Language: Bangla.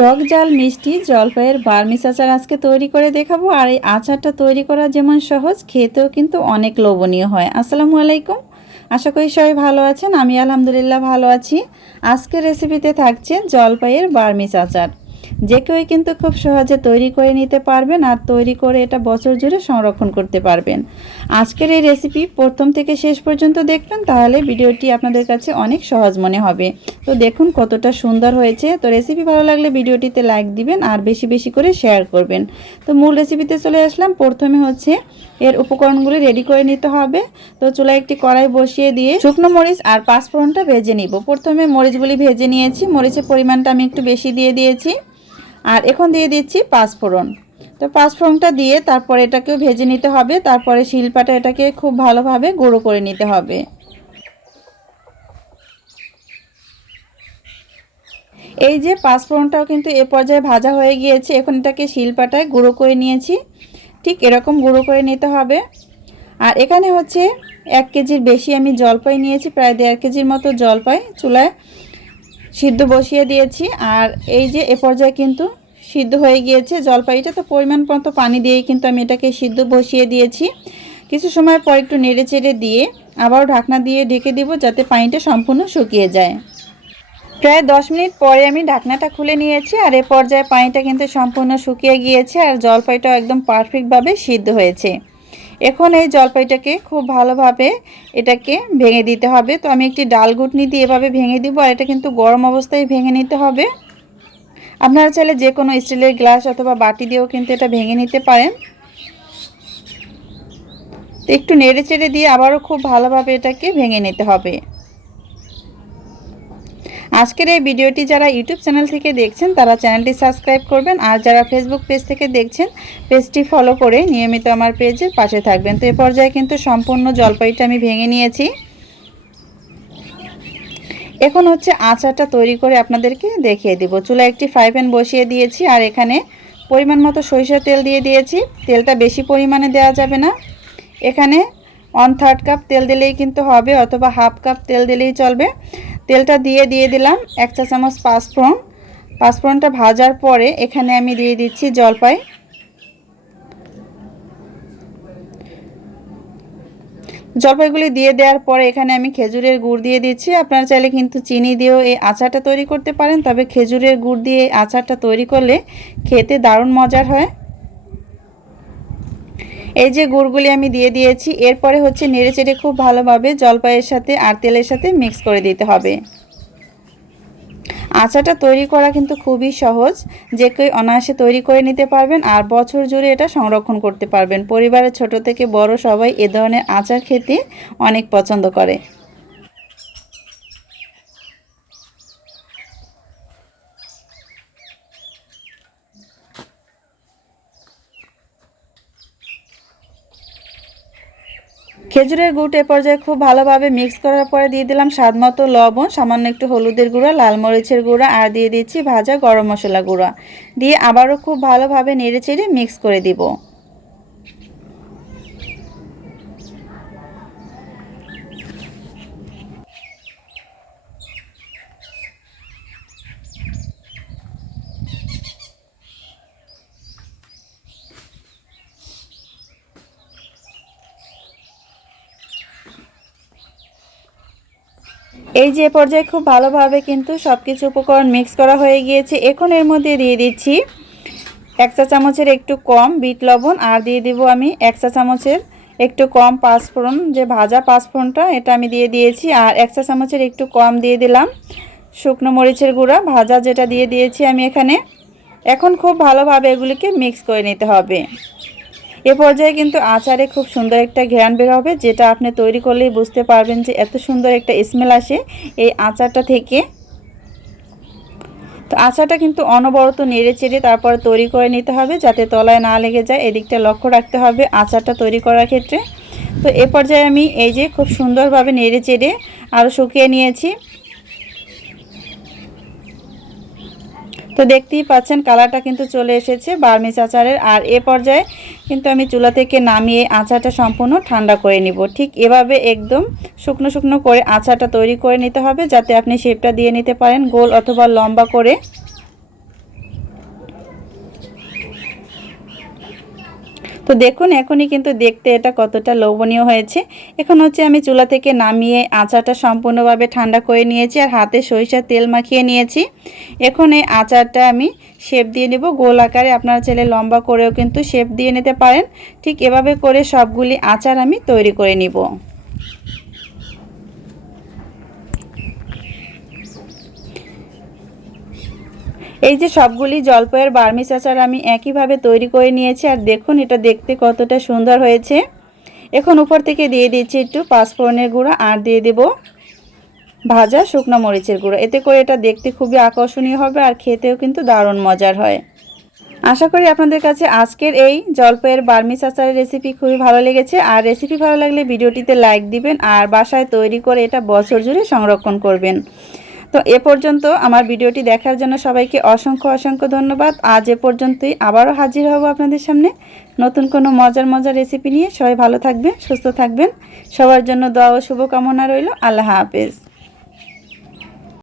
টক জাল, মিষ্টি, জলপাইয়ের বার্মিস আচার আজকে তৈরি করে দেখাবো। আর এই আচারটা তৈরি করা যেমন সহজ, খেতেও কিন্তু অনেক লোভনীয় হয়। আসসালামু আলাইকুম। আশা করি সবাই ভালো আছেন। আমি আলহামদুলিল্লাহ ভালো আছি। আজকের রেসিপিতে থাকছে জলপাইয়ের বার্মিস আচার। যে কেউই কিন্তু খুব সহজে তৈরি করে নিতে পারবেন আর তৈরি করে এটা বছর জুড়ে সংরক্ষণ করতে পারবেন। আজকের এই রেসিপি প্রথম থেকে শেষ পর্যন্ত দেখবেন, তাহলে ভিডিওটি আপনাদের কাছে অনেক সহজ মনে হবে। তো দেখুন কতটা সুন্দর হয়েছে। তো রেসিপি ভালো লাগলে ভিডিওটিতে লাইক দিবেন আর বেশি বেশি করে শেয়ার করবেন। তো মূল রেসিপিতে চলে আসলাম। প্রথমে হচ্ছে এর উপকরণগুলি রেডি করে নিতে হবে। তো চুলায় একটি কড়াই বসিয়ে দিয়ে শুকনো মরিচ আর পাঁচফোড়নটা ভেজে নিব। প্রথমে মরিচগুলি ভেজে নিয়েছি। মরিচের পরিমাণটা আমি একটু বেশি দিয়ে দিয়েছি। আর এখন দিয়ে দিচ্ছি পাঁচফোড়ন তো পাঁচফোড়নটা দিয়ে তারপরে এটাকেও ভেজে নিতে হবে, তারপরে শিলপাটা এটাকে খুব ভালোভাবে গুঁড়ো করে নিতে হবে। এই যে পাঁচফোড়নটাও কিন্তু এ পর্যায়ে ভাজা হয়ে গিয়েছে, এখন এটাকে শিলপাটায় গুঁড়ো করে নিয়েছি। ঠিক এরকম গুঁড়ো করে নিতে হবে। আর এখানে হচ্ছে এক কেজির বেশি আমি জলপাই নিয়েছি, প্রায় দেড় কেজির মতো জলপাই চুলায় সিদ্ধ বসিয়ে দিয়েছি। আর এই যে এ পর্যায়ে কিন্তু সিদ্ধ হয়ে গিয়েছে জলপাইটা। তো পরিমাণ মতো পানি দিয়েই কিন্তু আমি এটাকে সিদ্ধ বসিয়ে দিয়েছি। কিছু সময় পর একটু নেড়ে চেড়ে দিয়ে আবারও ঢাকনা দিয়ে ঢেকে দিব যাতে পানিটা সম্পূর্ণ শুকিয়ে যায়। প্রায় দশ মিনিট পরে আমি ঢাকনাটা খুলে নিয়েছি আর এ পর্যায়ে পানিটা কিন্তু সম্পূর্ণ শুকিয়ে গিয়েছে আর জলপাইটাও একদম পারফেক্টভাবে সিদ্ধ হয়েছে। এখন এই জলপাইটাকে খুব ভালোভাবে এটাকে ভেঙে দিতে হবে। তো আমি একটি ডাল গুটনি দিয়ে এভাবে ভেঙে দিব আর এটা কিন্তু গরম অবস্থায় ভেঙে নিতে হবে। আপনারা চাইলে যে কোনো স্টিলের গ্লাস অথবা বাটি দিয়েও কিন্তু এটা ভেঙে নিতে পারেন। তো একটু নেড়ে চেড়ে দিয়ে আবারও খুব ভালোভাবে এটাকে ভেঙে নিতে হবে। আজকের এই ভিডিওটি যারা ইউটিউব চ্যানেল থেকে দেখছেন, তারা চ্যানেলটি সাবস্ক্রাইব করবেন। আর যারা ফেসবুক পেজ থেকে দেখছেন পেজটি ফলো করে নিয়মিত আমার পেজের পাশে থাকবেন। তো এ পর্যায়ে কিন্তু সম্পূর্ণ জলপাইটা আমি ভেঙে নিয়েছি। এখন হচ্ছে আচারটা তৈরি করে আপনাদেরকে দেখিয়ে দিব। চুলা একটি ফ্রাই প্যান বসিয়ে দিয়েছি আর এখানে পরিমাণ মতো সরিষার তেল দিয়ে দিয়েছি। তেলটা বেশি পরিমাণে দেওয়া যাবে না। এখানে ওয়ান থার্ড কাপ তেল দিলেই কিন্তু হবে অথবা হাফ কাপ তেল দিলেই চলবে। তেলটা দিয়ে দিয়ে দিলাম এক চা চামচ পাঁচফোড়ন। পাঁচফোড়নটা ভাজার পরে এখানে আমি দিয়ে দিচ্ছি জলপাই। জলপাইগুলি দিয়ে দেওয়ার পরে এখানে আমি খেজুরের গুড় দিয়ে দিচ্ছি। আপনারা চাইলে কিন্তু চিনি দিয়েও এই আচারটা তৈরি করতে পারেন, তবে খেজুরের গুড় দিয়ে আচারটা তৈরি করলে খেতে দারুণ মজার হয়। এই যে গুড়গুলি আমি দিয়ে দিয়েছি, এরপরে হচ্ছে নেড়ে চেড়ে খুব ভালোভাবে জলপাইয়ের সাথে আর তেলের সাথে মিক্স করে দিতে হবে। আচাটা তৈরি করা কিন্তু খুবই সহজ। যে কেউ অনায়াসে তৈরি করে নিতে পারবেন আর বছর জুড়ে এটা সংরক্ষণ করতে পারবেন। পরিবারের ছোট থেকে বড় সবাই এ ধরনের আচার খেতে অনেক পছন্দ করে। খেজুরের গুড় এ পর্যায়ে খুব ভালোভাবে মিক্স করার পরে দিয়ে দিলাম স্বাদ মতো লবণ, সামান্য একটু হলুদের গুঁড়া, লাল মরিচের গুঁড়া, আর দিয়ে দিচ্ছি ভাজা গরম মশলা গুঁড়া। দিয়ে আবারও খুব ভালোভাবে নেড়ে চেড়ে মিক্স করে দিব। এই যে পর্যায়ে খুব ভালোভাবে কিন্তু সব কিছু উপকরণ মিক্স করা হয়ে গিয়েছে। এখন এর মধ্যে দিয়ে দিচ্ছি এক চা চামচের একটু কম বিট লবণ, আর দিয়ে দিব আমি এক চা চামচের একটু কম পাঁচফোড়ন, যে ভাজা পাঁচফোড়নটা, এটা আমি দিয়ে দিয়েছি। আর এক চা চামচের একটু কম দিয়ে দিলাম শুকনো মরিচের গুঁড়া, ভাজা যেটা দিয়ে দিয়েছি আমি এখানে। এখন খুব ভালোভাবে এগুলিকে মিক্স করে নিতে হবে। এ পর্যায়ে কিন্তু আচারে খুব সুন্দর একটা ঘ্রাণ বের হবে, যেটা আপনি তৈরি করলেই বুঝতে পারবেন যে এত সুন্দর একটা স্মেল আসে এই আচারটা থেকে। তো আচারটা কিন্তু অনবরত নেড়ে চেড়ে তারপর তৈরি করে নিতে হবে, যাতে তলায় না লেগে যায়। এদিকটা লক্ষ্য রাখতে হবে আচারটা তৈরি করার ক্ষেত্রে। তো এ পর্যায়ে আমি এই যে খুব সুন্দরভাবে নেড়ে চেড়ে আরও শুকিয়ে নিয়েছি। তো দেখতেই পাচ্ছেন কালারটা কিন্তু চলে এসেছে বার্মিস আচারের আর এ পর্যায়ে কিন্তু আমি চুলা থেকে নামিয়ে আচারটা সম্পূর্ণ ঠান্ডা করে নিব। ঠিক এভাবে একদম শুকনো শুকনো করে আচারটা তৈরি করে নিতে হবে যাতে আপনি শেপটা দিয়ে নিতে পারেন গোল অথবা লম্বা করে। তো দেখুন, এখনই কিন্তু দেখতে এটা কতটা লোভনীয় হয়েছে। এখন হচ্ছে আমি চুলা থেকে নামিয়ে আচারটা সম্পূর্ণভাবে ঠান্ডা করে নিয়েছি আর হাতে সরিষার তেল মাখিয়ে নিয়েছি। এখন এই আচারটা আমি শেপ দিয়ে নেব। গোল আকারে আপনার ছেলে লম্বা করেও কিন্তু শেপ দিয়ে নিতে পারেন। ঠিক এভাবে করে সবগুলি আচার আমি তৈরি করে নিব। এই যে সবগুলি জলপাইয়ের বার্মিস আচার আমি একইভাবে তৈরি করে নিয়েছি, আর দেখুন এটা দেখতে কতটা সুন্দর হয়েছে। এখন উপর থেকে দিয়ে দিচ্ছি একটু পাঁচফোড়নের গুঁড়ো, আর দিয়ে দেব ভাজা শুকনো মরিচের গুঁড়ো। এতে করে এটা দেখতে খুবই আকর্ষণীয় হবে আর খেতেও কিন্তু দারুণ মজার হয়। আশা করি আপনাদের কাছে আজকের এই জলপাইয়ের বার্মিস আচারের রেসিপি খুবই ভালো লেগেছে। আর রেসিপি ভালো লাগলে ভিডিওটিতে লাইক দিবেন, আর বাসায় তৈরি করে এটা বছর জুড়ে সংরক্ষণ করবেন। তো এ পর্যন্ত আমার ভিডিওটি দেখার জন্য সবাইকে অসংখ্য অসংখ্য ধন্যবাদ। আজ এ পর্যন্তই আবারও হাজির হব আপনাদের সামনে নতুন কোনো মজার মজার রেসিপি নিয়ে। সবাই ভালো থাকবেন, সুস্থ থাকবেন। সবার জন্য দোয়া ও শুভকামনা রইল। আল্লাহ হাফেজ।